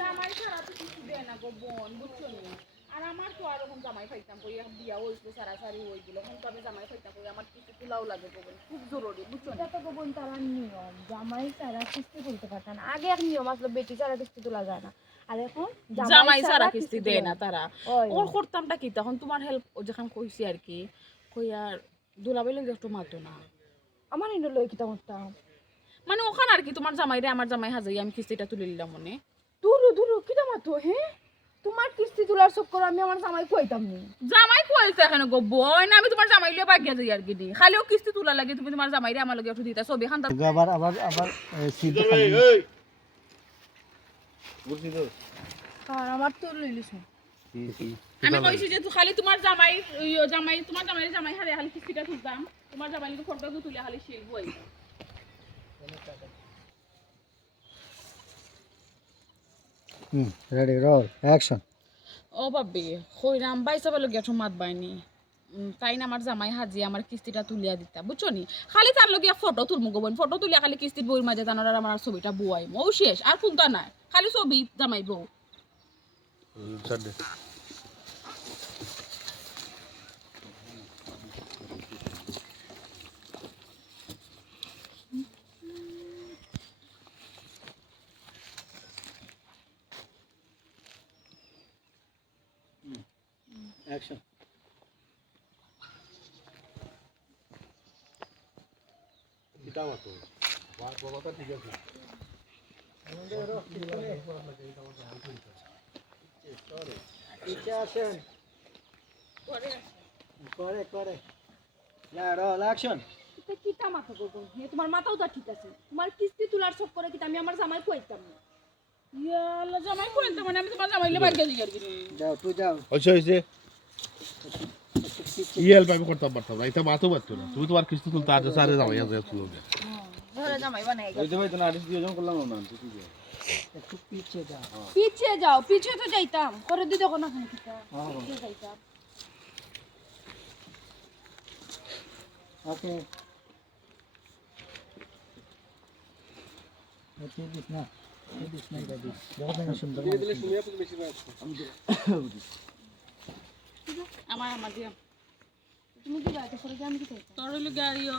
জামাই ছাড়া তো কিছু দেয় না গো বোন, বুঝছো নি? আর আমার তো আর ওরকম জামাই পাইতাম কই, বিয়া হইছে সারাসারি হইছিল, এখন তো আমি জামাই পাইতাম কই, আমার কিছু তুলাও লাগে গো বোন, খুব জরুরি, বুঝছো নি? এটা তো গোপন তারা নিয়ম, জামাই ছাড়া কিস্তি তুলতে পারত না। আগে এক নিয়ম আসলো বেটি ছাড়া কিস্তি তোলা যায় না, আর এখন জামাই ছাড়া কিস্তি দেয় না তারা। ওই ওর করতামটা কি তখন তোমার হেল্প যখন কইছি আর কি, কই আর দুলাভাই লাগে একটু মাতো না, আমার ইন্দ্র লই কিতা করতাম। মানে ওখানে আর কি তোমার জামাইরে আমার জামাই হাজাই আমি কিস্তিটা তুলে নিলাম মনে। দূরু দূরু কিতা মাতো হে, তোমার কিস্তি তোলার চক্কর আমি আমার জামাই কইতাম নি। জামাই কইছে এখানে গো বোন, আমি তোমার জামাই লিয়ে বাগিয়া যাই আর কি দি, খালিও কিস্তি তুলা লাগে তুমি তোমার জামাইরে আমার লগে একটু দিতা ছবি খান। আবার আবার আবার সিদ্ধ খালি বুঝছি তো আর আমার তো লইলিস আমি কইছি যে তুই খালি তোমার জামাই জামাই তোমার জামাই জামাই হারে খালি কিস্তিটা তুলতাম, তোমার জামাই লিগে ফটো তুলে খালি শিল বই। Ready roll action. ও বাবি কইরাম বাইসা লগে একটু মাত বাইনি, তাই না আমার জামাই হাজি আমার কিস্তিটা তুলিয়া দিতা, বুঝছো নি? খালি তার লগে ফটো তুলমু গো বোন, ফটো তুলিয়া খালি কিস্তির বইয়ের মাঝে জানার আর আমার ছবিটা বুয়াই ও শেষ, আর কোনটা নাই, খালি ছবি জামাই বউ। অ্যাকশন। এটা মতো বাবা ঠিক আছে আসেন করে করে রোল অ্যাকশন। এটা কিতা মাথা গোপন হে, তোমার মাথাও তো ঠিক আছে, তোমার কিস্তি তোলার চক্করে কিতা আমি আমার জামাই কইতাম না। ইয়া আল্লাহ, জামাই কইতে মানে আমি তোমার জামাই লিগে বাগিয়া যাই আর কি। যাও তুই যাও। হয়েছে ইয়েল পাইবে করতে পারতাম না, এটা মাতো পারতো না, তুমি তোমার কিস্তি তুলতে আজ সারে যাও ইয়া যায় তুলো ধরে জামাই বানাই ওই যে ভাই তো আর্টিস্ট দুজন করলাম না তুই যাও একটু পিছে যাও। পিছিয়ে যাও, পিছিয়ে তো যাইতাম করে দিতে কোন না কিতা পিছিয়ে যাইতাম। ওকে ওকে দিস না দিস না দিস দেখো না সুন্দর দিলে শুনিয়া তুমি বেশি পাচ্ছ আমার আমার দিয়া তুমি কি যাইতে করে আমি কি চাইতাম। তোর হইলো গাড়িও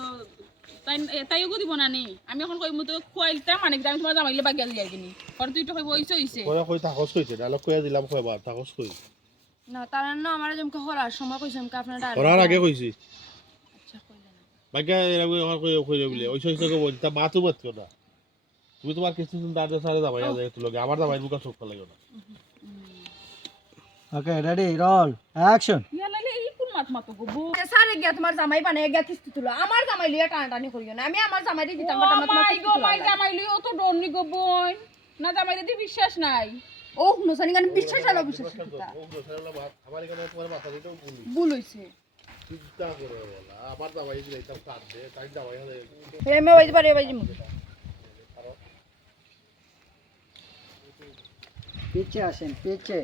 তাই তাইও গো দিব না নি, আমি এখন কই মতো খুয়াইতাম মানে আমি তোমার জামাই লিগে বাগিয়া যাই আর কি। আর তুই তো কই বইছ হইছে কই কই তাকস কইছে ডায়লগ কইয়া দিলাম কয়বার তাকস কই না তারা না আমার যেমন হরার সময় কইছাম কা আপনারা করার আগে কইছি আচ্ছা কইলেন না। বাগা এরা কই কই বলে ওই সইছে কই তা মাতো পারতো না, তুমি তোমার কিস্তি তুলতে আজ সারে যাও ইয়া যায় তুলো আমার জামাই বুকা চোখ লাগে না। Okay ready roll action. ইয়া লাইলে এই কোন মাত মাতো গো বউ। সারে গিয়া তোমার জামাই বানায় গিয়া কিস্তি তুলো, আমার জামাই লিয়া টানাটানি করিও না, আমি আমার জামাই দিতাম বাট আমার তোমার কিস্তি তুলো। জামাই লিও তো ডরনি গো বোন, না জামাই দিদি বিশ্বাস নাই। ও নুসানি গান বিশ্বাস আর অবিশ্বাস কিতা ও গোছালা ভাত আমার এখানে তোমার মাথা দিতেও ভুলি ভুল হইছে। চিন্তা করে বলা আমার জামাই দিলে এটা কাটবে তাই জামাই হলে আমি ওই পারে ওই জিমু পিছে আসেন পিছে।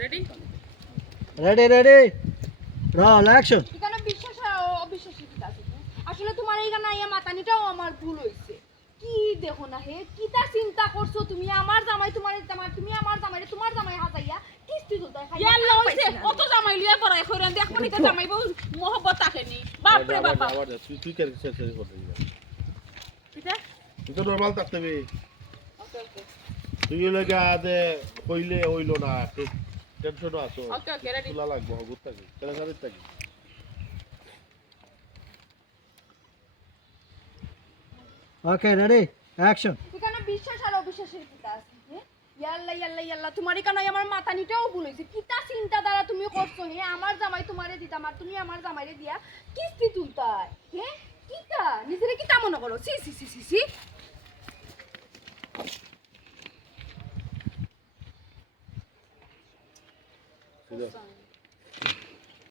Ready ready ready roll action. এখানে বিশ্বাস আর অবিশ্বাস কিতা আছে। আসলে তোমার এই গানা ইয়া মাতানিটাও আমার ভুল হইছে। কি দেখো না হে কিতা চিন্তা করছো তুমি, আমার জামাই তোমার জামাই তুমি আমার জামাইরে তোমার জামাই হাতাইয়া কিস্তি তুলতে খাই। ইয়াল্লা হইছে কত জামাই লিয়া করাই কইরান দেখ মানে তা জামাই বউ মোহব্বত থাকেনি। বাপ রে বাপ। আবার তুই তুই কেন শেষ শেষ করতে দিবি এটা তুই তো নরমাল থাকতে হবে, ওকে ওকে তুই লাগা দে কইলে হইলো না টেনশনও আছো ওকে ওকে রেডি তুলা লাগবো হগুত থাকি কেন জানিস থাকি ওকে রেডি অ্যাকশন। এখানে বিশ্বাস আর অবিশ্বাসের কিতা আছে হে। ইয়াল্লা ইয়াল্লা ইয়াল্লা তোমার এখানে আমার মাতানিটাও ভুল হইছে। কিতা চিন্তা দ্বারা তুমি করছো হে, আমার জামাই তোমারে দিতাম আর তুমি আমার জামাইরে দিয়া কিস্তি তুলতাই হে। কিতা নিজেরে কিতা মনে করো? সি সি সি সি সি